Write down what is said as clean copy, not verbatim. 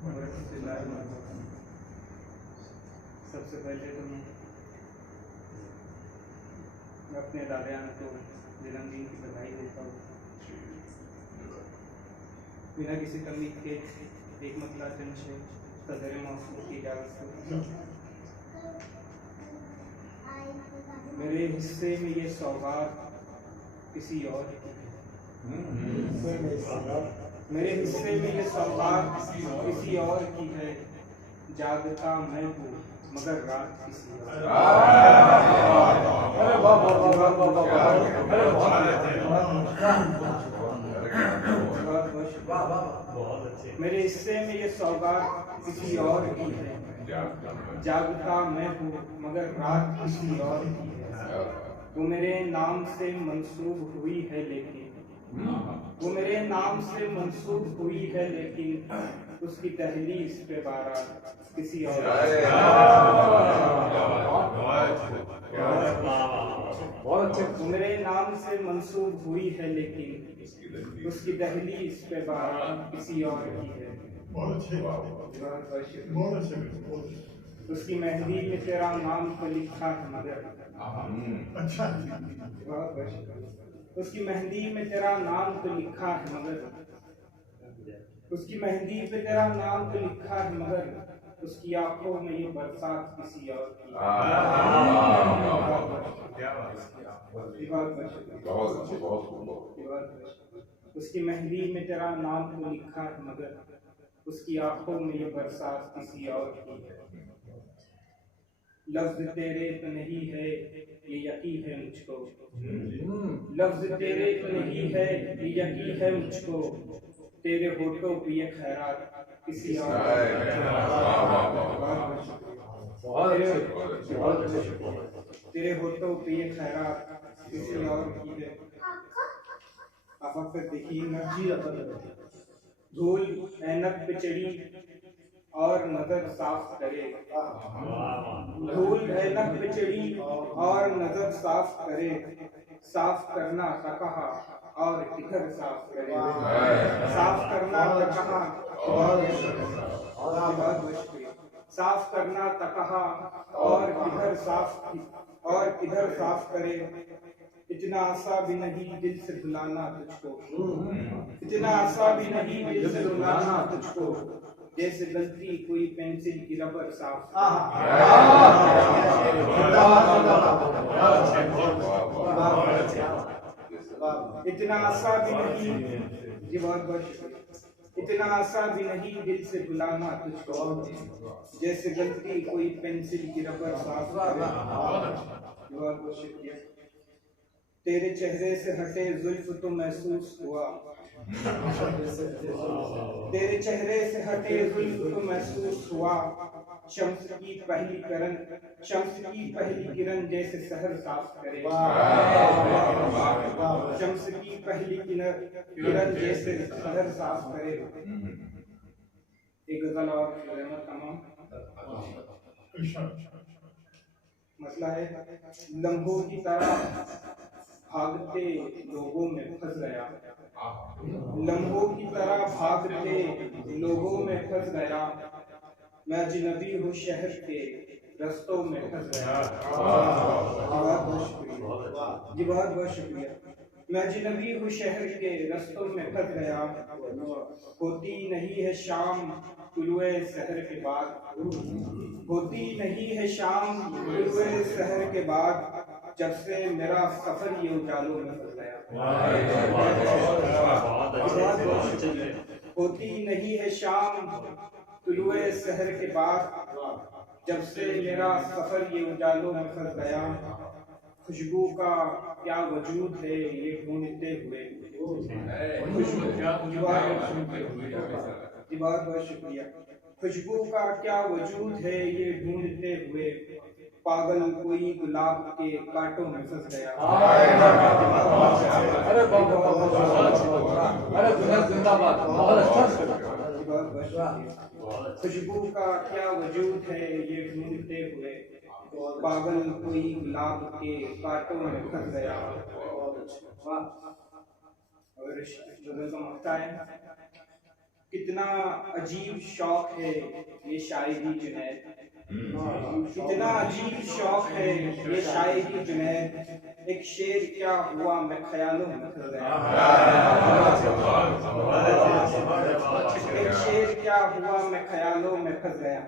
सबसे पहले तो मैं अपने दादायान को जन्मदिन की बधाई देता हूँ। बिना किसी तकलीफ के एक मतला चंद से सदर मौसम की इजाज़त से मेरे हिस्से में ये सौगात किसी और की है। मेरे हिस्से में ये सौगात किसी और की है। जागता मैं हूँ मगर रात किसी मेरे हिस्से में ये सौगात किसी और की है। जागता मैं हूँ मगर रात किसी और की है। वो मेरे नाम से मंसूब हुई है लेकिन वो मेरे नाम से मंसूब हुई है लेकिन उसकी दहलीज पे बारात किसी और वो मेरे नाम से मंसूब हुई है लेकिन उसकी दहलीज पे बारात किसी और की है। उसकी मेहंदी में तेरा नाम तो लिखा है मगर अच्छा उसकी मेहंदी में तेरा नाम तो लिखा है मगर उसकी मेहंदी पे तेरा नाम तो लिखा है मगर उसकी आंखों में ये बरसात किसी और की। उसकी मेहंदी में तेरा नाम तो लिखा है मगर उसकी आंखों में ये बरसात किसी और की है। लफ्ज तेरे तो नहीं है ये यकीन है मुझको। लफ्ज तेरे तो नहीं है ये यकीन है मुझको। तेरे होठों पे ये खैरात किसी और तेरे होठों पे ये खैरात किसी और की है। आप अक्सर देखिए धूल ऐनक पे चढ़ी और नजर साफ करे। धूल ऐनक पे चढ़ी और नजर साफ करे। साफ करना था कहा और किधर साफ करे। साफ करना था कहा और साफ करना था कहा और किधर साफ करे। इतना आसा भी नहीं दिल से बुलाना तुझको। इतना आसा भी नहीं दिल से बुलाना तुझको। जैसे गलती कोई पेंसिल की रबर साफ इतना आसा भी नहीं इतना आसा भी नहीं दिल से बुलाना तुझको। जैसे गलती कोई पेंसिल की रबर साफ करे। तेरे चेहरे से हटे जुल्फ तो महसूस हुआ। तेरे चेहरे से हटे जुल्फ तो महसूस हुआ। शम्स की पहली किरण जैसे शहर साफ करे। शम्स की पहली किरण जैसे शहर साफ करे। एक गजल और तमाम मसला है लम्हों की तरह भागते लोगों में फंस गया। लम्हों की तरह भागते लोगों में फंस गया। मैं अजनबी हूँ शहर के रस्तों में फंस गया। जी बहुत शुक्रिया। मैं अजनबी हूँ शहर के रस्तों में फंस गया। होती नहीं है शाम तुलुए शहर के बाद। होती नहीं है शाम तुलुए शहर के बाद। जब से मेरा सफर ये उजालों में फंस गया। होती नहीं है शाम तुलुए शहर के बाद। जब से मेरा सफर ये उजालों में फंस गया। खुशबू का क्या वजूद है ये ढूंढते हुए। बहुत शुक्रिया। खुशबू का क्या वजूद है ये ढूंढते हुए। पागल कोई गुलाब के कांटों में फंस गया। खुशबू का क्या वजूद है ये ढूंढते हुए। पागल कोई गुलाब के कांटों में फंस गया। और गजल का मक्ता है कितना अजीब शौक है ये शायरी जुनैद, कितना अजीब शौक है ये शायरी जुनैद। एक शेर क्या हुआ मैं ख्यालों में खो गया, एक शेर क्या हुआ मैं ख्यालों में फंस गया।